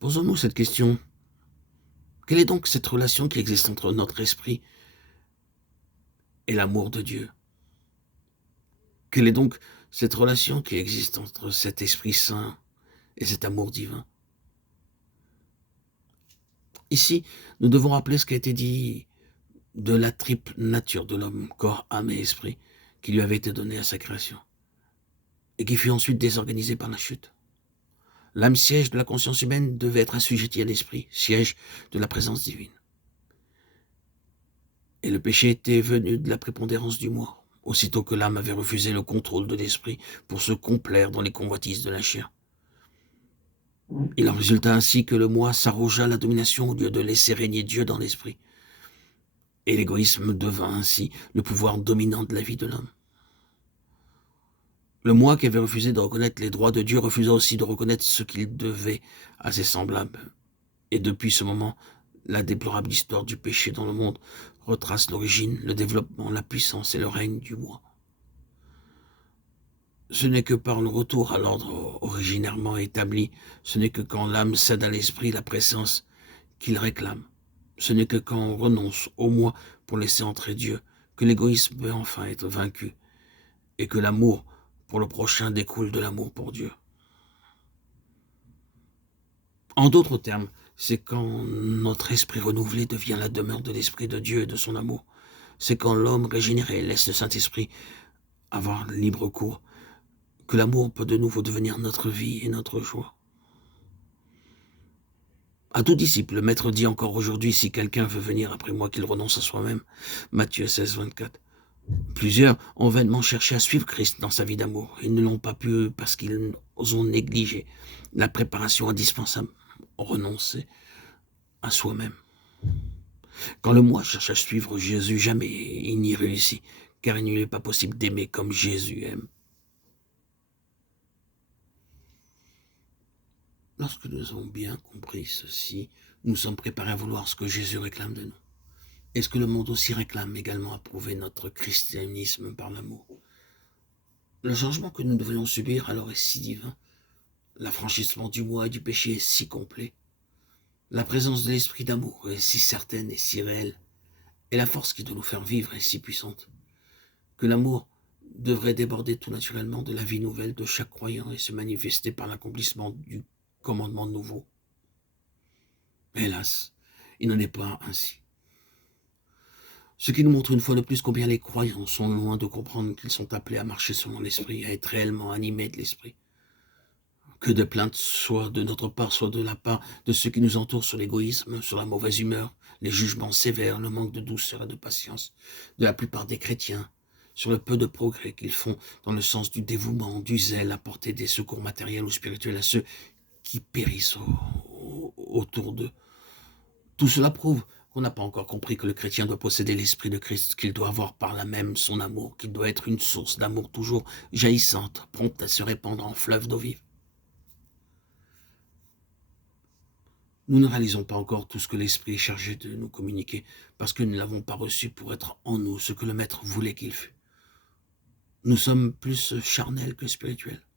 Posons-nous cette question. Quelle est donc cette relation qui existe entre notre esprit et l'amour de Dieu? Quelle est donc cette relation qui existe entre cet Esprit Saint et cet amour divin? Ici, nous devons rappeler ce qui a été dit de la triple nature de l'homme, corps, âme et esprit, qui lui avait été donnée à sa création, et qui fut ensuite désorganisée par la chute. L'âme, siège de la conscience humaine, devait être assujettie à l'esprit, siège de la présence divine. Et le péché était venu de la prépondérance du moi, aussitôt que l'âme avait refusé le contrôle de l'esprit pour se complaire dans les convoitises de la chair. Il en résulta ainsi que le moi s'arrogea la domination au lieu de laisser régner Dieu dans l'esprit. Et l'égoïsme devint ainsi le pouvoir dominant de la vie de l'homme. Le moi qui avait refusé de reconnaître les droits de Dieu refusa aussi de reconnaître ce qu'il devait à ses semblables. Et depuis ce moment, la déplorable histoire du péché dans le monde retrace l'origine, le développement, la puissance et le règne du moi. Ce n'est que par le retour à l'ordre originairement établi, ce n'est que quand l'âme cède à l'esprit la présence qu'il réclame. Ce n'est que quand on renonce au moi pour laisser entrer Dieu, que l'égoïsme peut enfin être vaincu, et que l'amour pour le prochain découle de l'amour pour Dieu. En d'autres termes, c'est quand notre esprit renouvelé devient la demeure de l'Esprit de Dieu et de son amour. C'est quand l'homme régénéré laisse le Saint-Esprit avoir libre cours, que l'amour peut de nouveau devenir notre vie et notre joie. À tout disciple, le Maître dit encore aujourd'hui, si quelqu'un veut venir après moi, qu'il renonce à soi-même. Matthieu 16, 24. Plusieurs ont vainement cherché à suivre Christ dans sa vie d'amour. Ils ne l'ont pas pu parce qu'ils ont négligé la préparation indispensable, renoncer à soi-même. Quand le moi cherche à suivre Jésus, jamais il n'y réussit, car il n'est pas possible d'aimer comme Jésus aime. Lorsque nous avons bien compris ceci, nous sommes préparés à vouloir ce que Jésus réclame de nous. Est-ce que le monde aussi réclame également approuver notre christianisme par l'amour? Le changement que nous devrions subir alors est si divin. L'affranchissement du moi et du péché est si complet. La présence de l'esprit d'amour est si certaine et si réelle. Et la force qui doit nous faire vivre est si puissante. Que l'amour devrait déborder tout naturellement de la vie nouvelle de chaque croyant et se manifester par l'accomplissement du commandement nouveau. Mais hélas, il n'en est pas ainsi. Ce qui nous montre une fois de plus combien les croyants sont loin de comprendre qu'ils sont appelés à marcher selon l'esprit, à être réellement animés de l'esprit. Que de plaintes soit de notre part, soit de la part de ceux qui nous entourent sur l'égoïsme, sur la mauvaise humeur, les jugements sévères, le manque de douceur et de patience de la plupart des chrétiens, sur le peu de progrès qu'ils font dans le sens du dévouement, du zèle, apporter des secours matériels ou spirituels à ceux qui périssent autour d'eux. Tout cela prouve qu'on n'a pas encore compris que le chrétien doit posséder l'esprit de Christ, qu'il doit avoir par là même son amour, qu'il doit être une source d'amour toujours jaillissante, prompte à se répandre en fleuve d'eau vive. Nous ne réalisons pas encore tout ce que l'Esprit est chargé de nous communiquer, parce que nous ne l'avons pas reçu pour être en nous ce que le Maître voulait qu'il fût. Nous sommes plus charnels que spirituels.